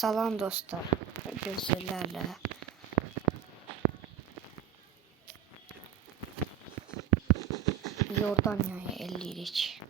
Salam dostlar, gözlerle Yordanya'ya ellirik.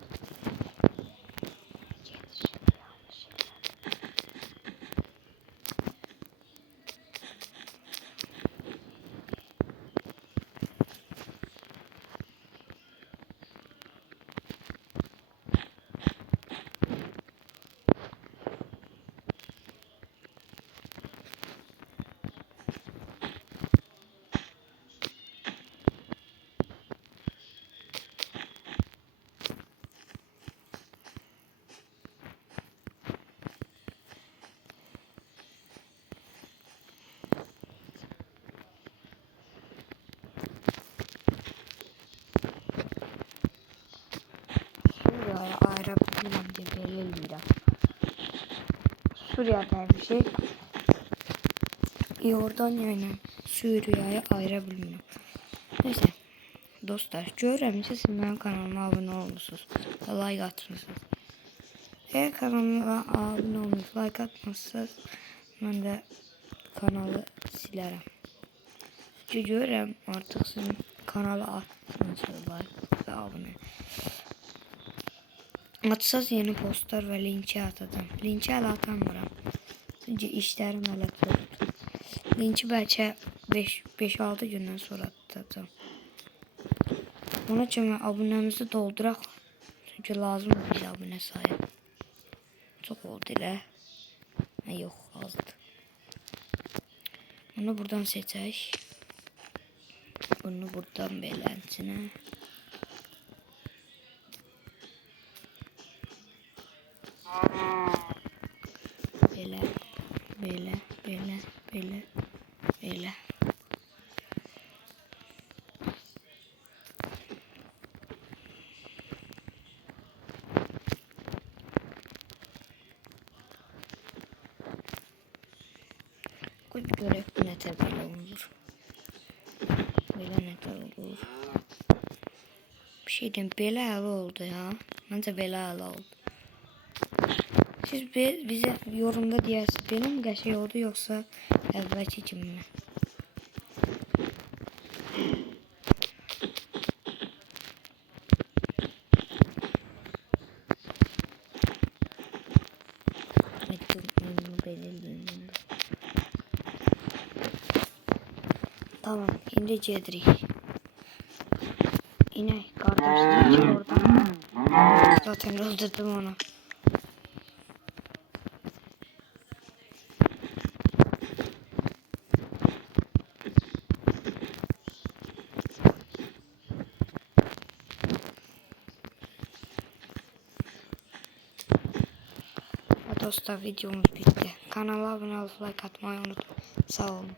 Suriye'ye ayırabilirim diye belirliyorum. Suriye'de bir şey Yordanya ile Suriye'ye ayırabilirim. Neyse dostlar, görürüm siz benim kanalıma abone olmuşsunuz ve like atmışsınız. Eğer kanalıma abone olmuş, like atmazsanız ben de kanalı silerim. Çünkü görürüm artık sizin kanala atmışsınız like ve abone. Atsaz yeni postlar ve linki atadım. Linki hələ atamıram. Çünki işlərim hələ tutdu. Linki bəlkə 5-6 gündən sonra atacağım. Ona kimi abunəmizi dolduraq. Çünki lazım bir abunə sayı. Çox oldu elə. Yox, azdır. Bunu buradan seçək. Bunu buradan belənçinə. Belə. Görək bu nətər belə olur. Belə nətər olur. Bir şey deyim, belə hələ oldu ya. Məncə belə hələ oldu. Siz bize yorumda deyirsiniz, benim qəşəng oldu yoxsa əvvəlki kimi mi? Tamam, şimdi gedirik. İnek kardeşim orada. Zaten öldürdüm onu. Dostlar, videomuz bitti. Kanala abone olup like atmayı unutmayın. Sağ olun.